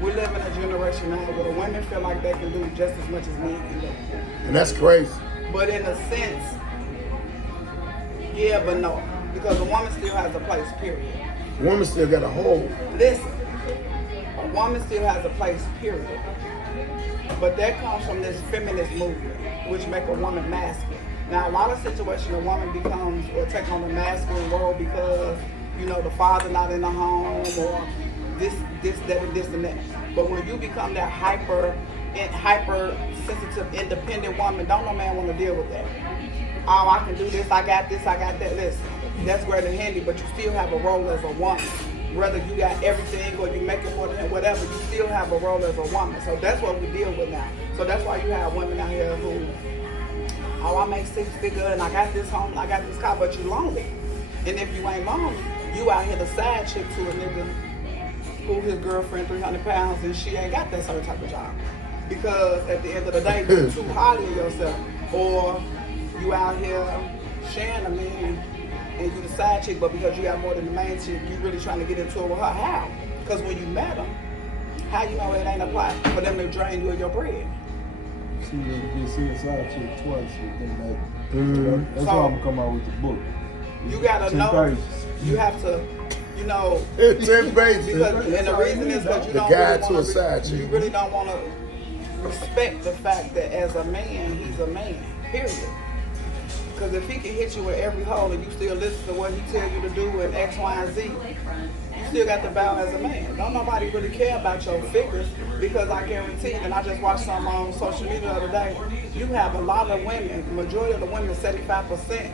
We live in a generation now where the women feel like they can do just as much as men can do. And that's crazy. But in a sense, yeah, but no. Because a woman still has a place, period. Woman still got a hold. Listen, a woman still has a place, period. But that comes from this feminist movement, which make a woman masculine. Now, a lot of situations, a woman becomes or take on the masculine role because, you know, the father not in the home or this, that, and this, and that. But when you become that hyper sensitive, independent woman, don't no man want to deal with that. Oh, I can do this, I got that. Listen, that's great and handy, but you still have a role as a woman. Whether you got everything or you make it more than whatever, you still have a role as a woman. So that's what we deal with now. So that's why you have women out here who, oh, I make 6 figures and I got this home, I got this car, but you lonely. And if you ain't lonely, you out here the side chick to a nigga who his girlfriend 300 pounds and she ain't got that certain type of job. Because at the end of the day, you're too highly of yourself. Or you out here sharing a man and you the side chick, but because you got more than the main chick, you really trying to get into it with her. How? Because when you met them, how you know it ain't applied for them to drain you of your bread? See, you see a side chick twice, that's why I'm gonna come out with the book. You gotta 10 know, pages. you have to, you know, 10 pages. because, and the reason is because you The don't guide really to a want side to, chick. you really don't want to respect the fact that as a man, he's a man, period. Because if he can hit you with every hole and you still listen to what he tell you to do in X, Y, and Z, you still got to bow as a man. Don't nobody really care about your figures because I guarantee, and I just watched some on social media the other day, you have a lot of women, the majority of the women, 75%,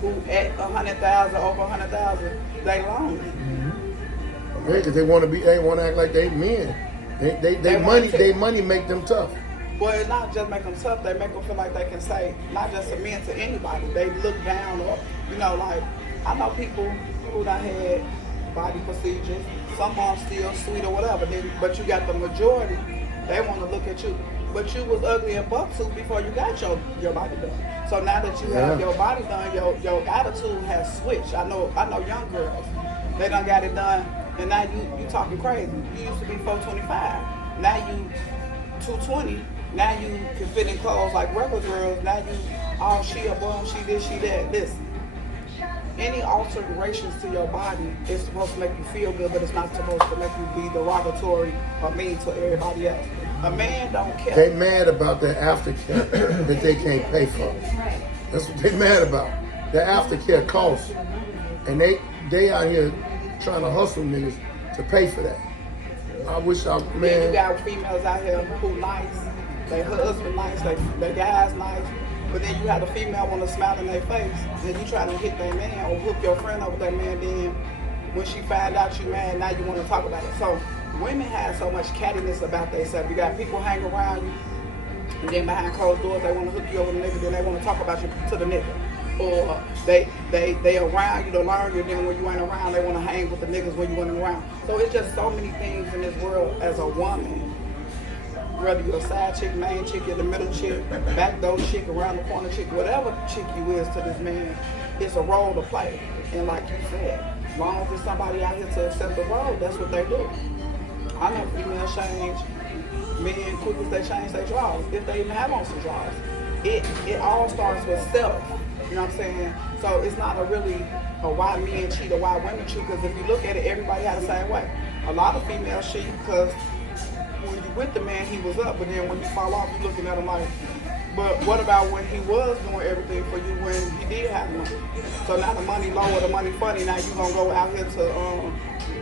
who at 100,000, over 100,000, they lonely. Yeah, because they want to act like they men. They money make them tough. Well, it's not just make them tough, they make them feel like they can say, not just a man to anybody. They look down or, you know, like, I know people who done had body procedures, some of them still sweet or whatever, but you got the majority, they want to look at you. But you was ugly and buck-tooth before you got your body done. So now that you have your body done, your attitude has switched. I know young girls, they done got it done, and now you talking crazy. You used to be 425, now you 220. Now you can fit in clothes like regular girls. Now you, oh, she a bum, she this, she that. Listen, any alterations to your body is supposed to make you feel good, but it's not supposed to make you be derogatory or mean to everybody else. A man don't care. They mad about their aftercare that they can't pay for. That's what they mad about. The aftercare costs, and they out here trying to hustle niggas to pay for that. I wish Man, you got females out here who nice. They husband nice, they guys nice, but then you have the female want to smile in their face, then you try to hit that man or hook your friend up with that man, then when she find out you mad, now you want to talk about it. So women have so much cattiness about themselves. You got people hang around you, and then behind closed doors, they want to hook you over the nigga, then they want to talk about you to the nigga. Or they around you to learn you, then when you ain't around, they want to hang with the niggas when you ain't around. So it's just so many things in this world as a woman. Whether you're a side chick, main chick, you're the middle chick, back door chick, around the corner chick, whatever chick you is to this man, it's a role to play. And like you said, as long as there's somebody out here to accept the role, that's what they do. I know females change men quick as they change their drawers, if they even have on some drawers. It all starts with self. You know what I'm saying? So it's not a why men cheat or why women cheat, because if you look at it, everybody had the same way. A lot of females cheat because when you with the man, he was up, but then when you fall off, you looking at him like, but what about when he was doing everything for you when he did have money? So now the money low or the money funny, now you gonna go out here to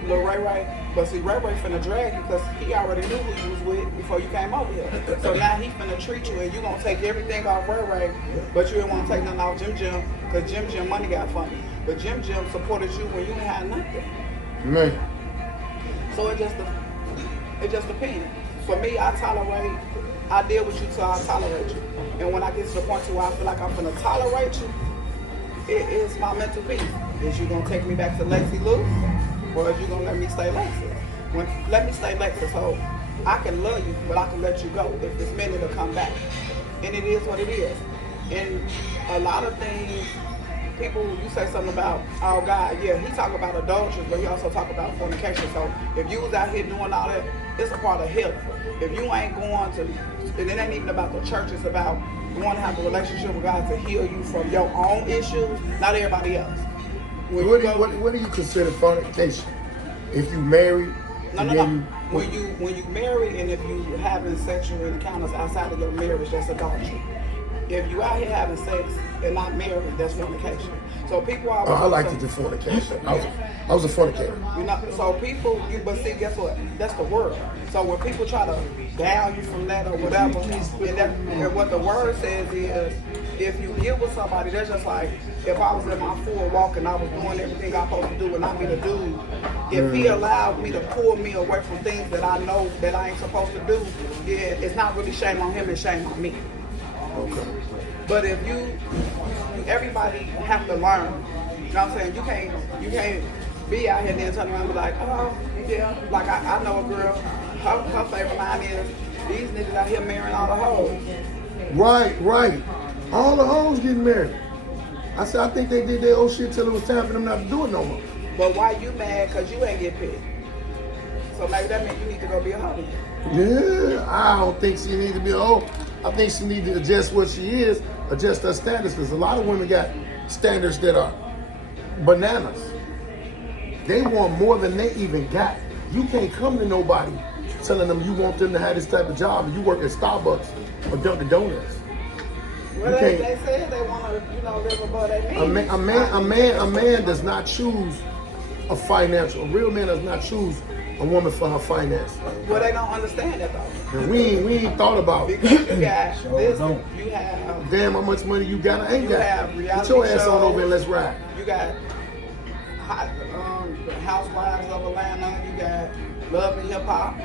Lil Ray Ray, but see Ray Ray finna drag you because he already knew who you was with before you came over here. So now he finna treat you and you gonna take everything off Ray Ray, but you didn't wanna take nothing off Jim Jim because Jim Jim money got funny. But Jim Jim supported you when you didn't have nothing. Man. So it just depends. For me, I deal with you till I tolerate you. And when I get to the point where I feel like I'm gonna tolerate you, it is my mental peace. Is you gonna take me back to Lexi Lou, or is you gonna let me stay Lexi? Let me stay Lexi, so I can love you, but I can let you go if it's meant to come back. And it is what it is. And a lot of things people, you say something about, oh God, yeah, he talk about adultery, but he also talk about fornication. So if you was out here doing all that, it's a part of healing. If you ain't going to, and it ain't even about the church, it's about going to have a relationship with God to heal you from your own issues, not everybody else. What do you consider fornication? If you married, No. When you marry and if you having sexual encounters outside of your marriage, that's adultery. If you out here having sex and not married, that's fornication. So people always. I like to do fornication. I was a fornicator. You know, so people, but see, guess what? That's the world. So when people try to down you from that or whatever, and what the word says is, if you get with somebody, that's just like if I was in my full walk and I was doing everything I'm supposed to do and I meet a dude, if he allowed me to pull me away from things that I know that I ain't supposed to do, then it's not really shame on him, it's shame on me. Okay. But if everybody have to learn. You know what I'm saying? You can't be out here and then turn around and be like, oh, yeah. Like I know a girl, her favorite line is, these niggas out here marrying all the hoes. Right. All the hoes getting married. I said, I think they did their old shit till it was time for them not to do it no more. But why you mad? Because you ain't get picked. So maybe that means you need to go be a hoe. Yeah, I don't think she need to be a hoe. I think she need to adjust what she is, adjust her standards, because a lot of women got standards that are bananas. They want more than they even got. You can't come to nobody telling them you want them to have this type of job and you work at Starbucks or Dunkin' Donuts. Well, they said they want to, live above their means. A man does not choose a real man does not choose a woman for her finance. Well, they don't understand that though. And we ain't thought about it. Because you got this, you have. Damn, how much money you got? I ain't You got. have Get your ass reality on over and shows. let's ride. You got Housewives of Atlanta. You got Love and Hip Hop.